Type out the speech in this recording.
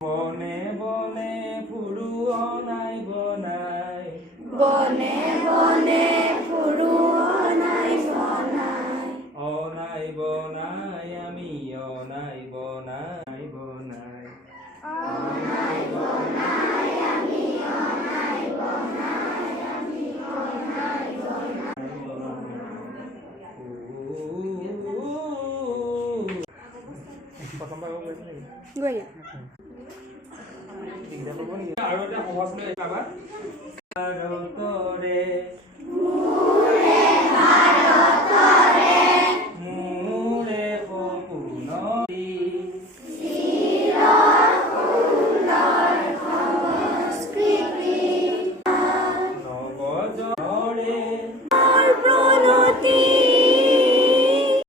বনে বনে ফুৰু অনাই বনাই বনে বনে ফুৰু অনাই বনাই অনাই বনাই আমি অনাই বনাই বনাই অনাই বনাই আমি অনাই বনাই আমি অনাই প্ৰথমবাৰ গৈ নেকি গৈ দিগদাৰ পাব নেকি আৰু এটা সহজ পাবা